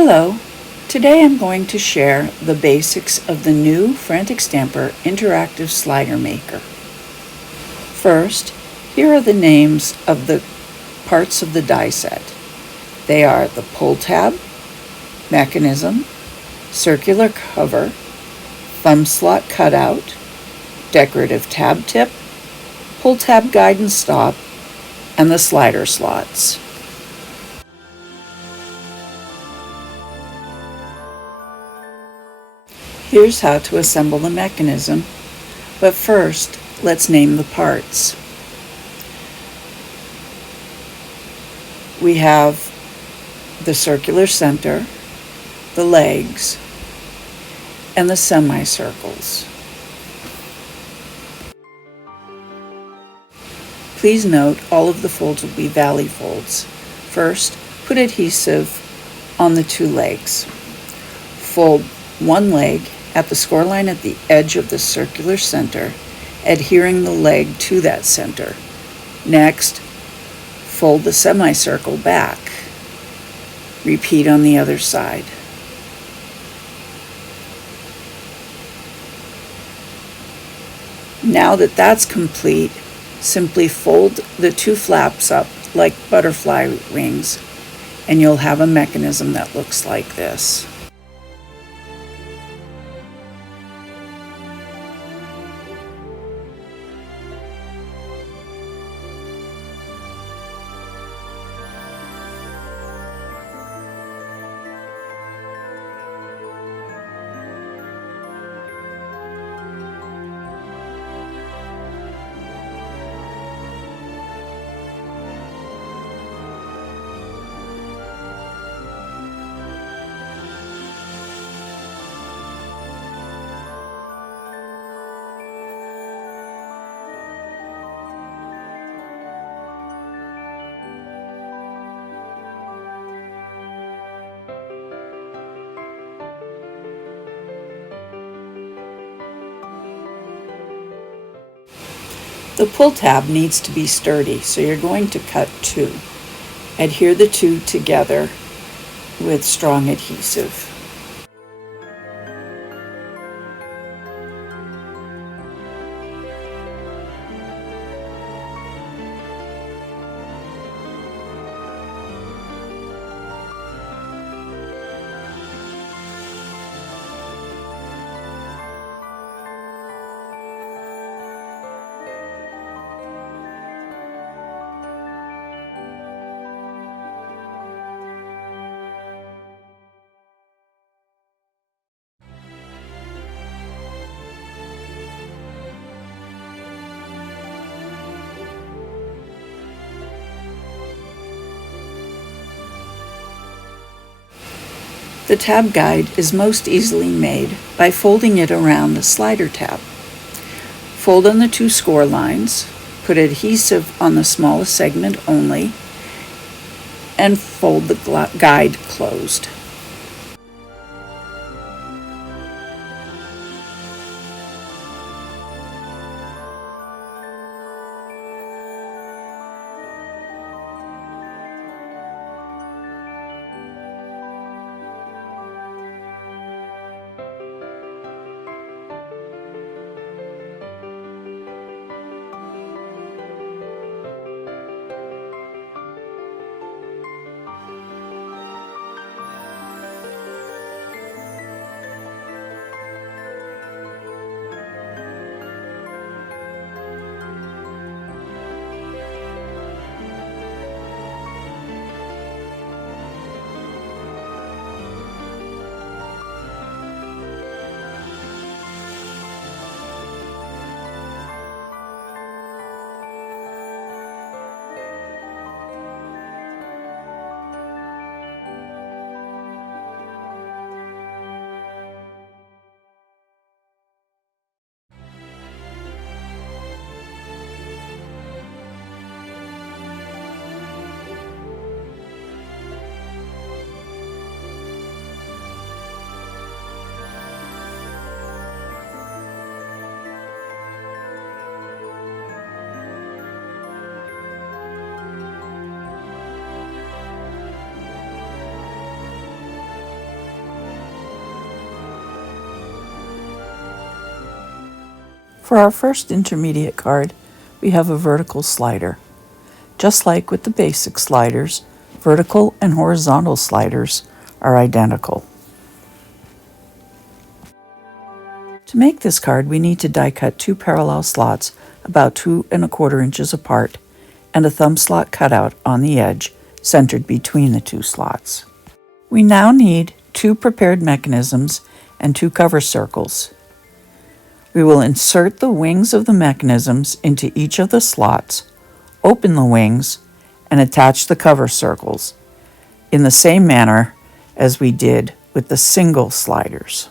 Hello, today I'm going to share the basics of the new Frantic Stamper Interactive Slider Maker. First, here are the names of the parts of the die set. They are the pull tab, mechanism, circular cover, thumb slot cutout, decorative tab tip, pull tab guide and stop, and the slider slots. Here's how to assemble the mechanism, but first, let's name the parts. We have the circular center, the legs, and the semicircles. Please note all of the folds will be valley folds. First, put adhesive on the two legs. Fold one leg at the score line at the edge of the circular center, adhering the leg to that center. Next, fold the semicircle back. Repeat on the other side. Now that that's complete, simply fold the two flaps up like butterfly wings, and you'll have a mechanism that looks like this. The pull tab needs to be sturdy, so you're going to cut two. Adhere the two together with strong adhesive. The tab guide is most easily made by folding it around the slider tab. Fold on the two score lines, put adhesive on the smallest segment only, and fold the guide closed. For our first intermediate card, we have a vertical slider. Just like with the basic sliders, vertical and horizontal sliders are identical. To make this card, we need to die cut 2 parallel slots about 2 1/4 inches apart and a thumb slot cutout on the edge centered between the 2 slots. We now need 2 prepared mechanisms and 2 cover circles. We will insert the wings of the mechanisms into each of the slots, open the wings, and attach the cover circles in the same manner as we did with the single sliders.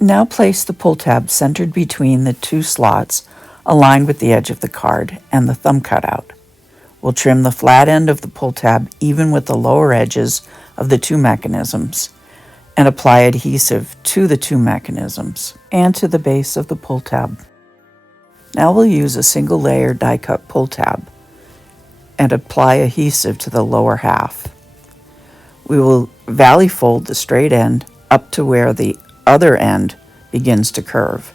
Now place the pull tab centered between the 2 slots aligned with the edge of the card and the thumb cutout. We'll trim the flat end of the pull tab even with the lower edges of the 2 mechanisms and apply adhesive to the 2 mechanisms and to the base of the pull tab. Now we'll use a single layer die cut pull tab and apply adhesive to the lower half. We will valley fold the straight end up to where the other end begins to curve,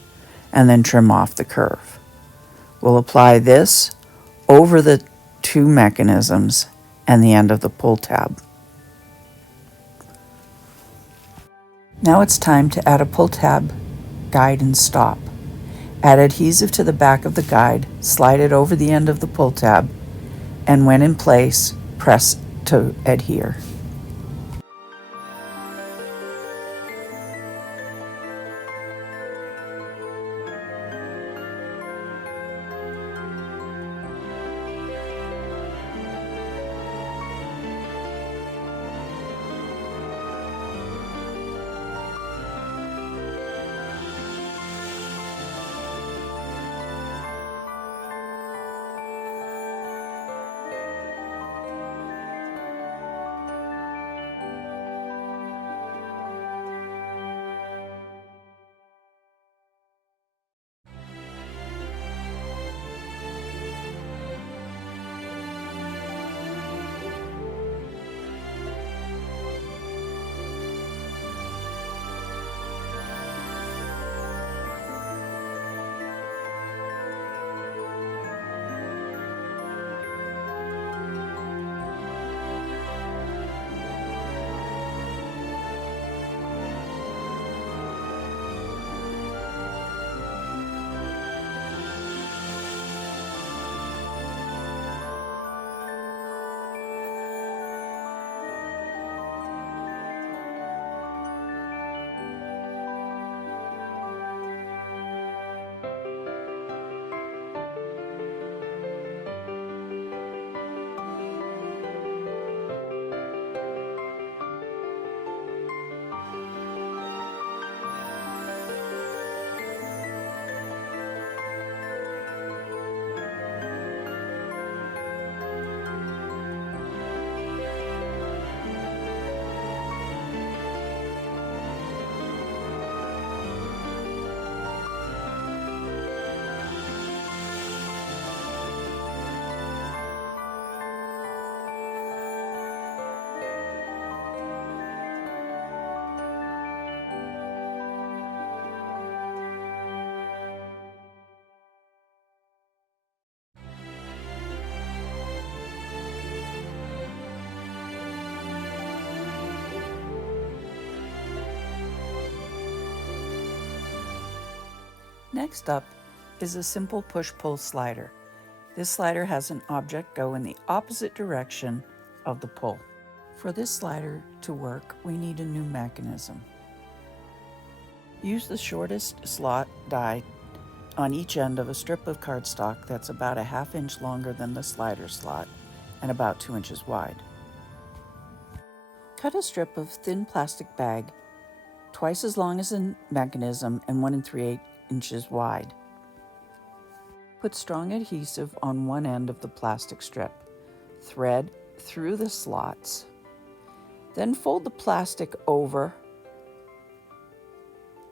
and then trim off the curve. We'll apply this over the 2 mechanisms and the end of the pull tab. Now it's time to add a pull tab guide and stop. Add adhesive to the back of the guide, slide it over the end of the pull tab, and when in place, press to adhere. Next up is a simple push-pull slider. This slider has an object go in the opposite direction of the pull. For this slider to work, we need a new mechanism. Use the shortest slot die on each end of a strip of cardstock that's about a 1/2 inch longer than the slider slot and about 2 inches wide. Cut a strip of thin plastic bag twice as long as the mechanism and 1 3/8 inches wide. Put strong adhesive on one end of the plastic strip. Thread through the slots. Then fold the plastic over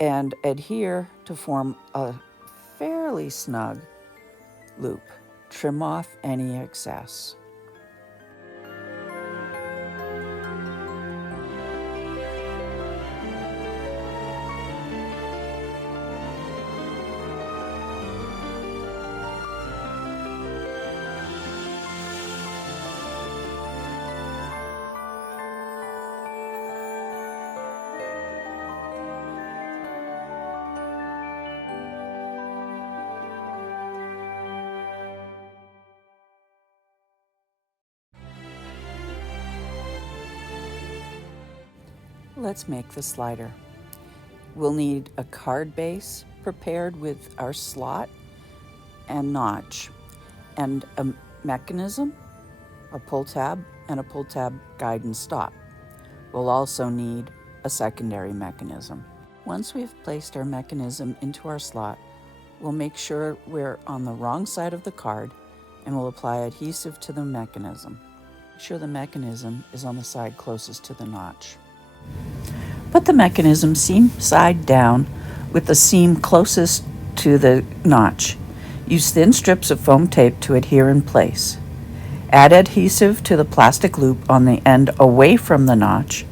and adhere to form a fairly snug loop. Trim off any excess. Let's make the slider. We'll need a card base prepared with our slot and notch, and a mechanism, a pull tab, and a pull tab guide and stop. We'll also need a secondary mechanism. Once we've placed our mechanism into our slot, we'll make sure we're on the wrong side of the card, and we'll apply adhesive to the mechanism. Make sure the mechanism is on the side closest to the notch. Put the mechanism seam side down with the seam closest to the notch. Use thin strips of foam tape to adhere in place. Add adhesive to the plastic loop on the end away from the notch.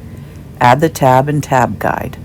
Add the tab and tab guide.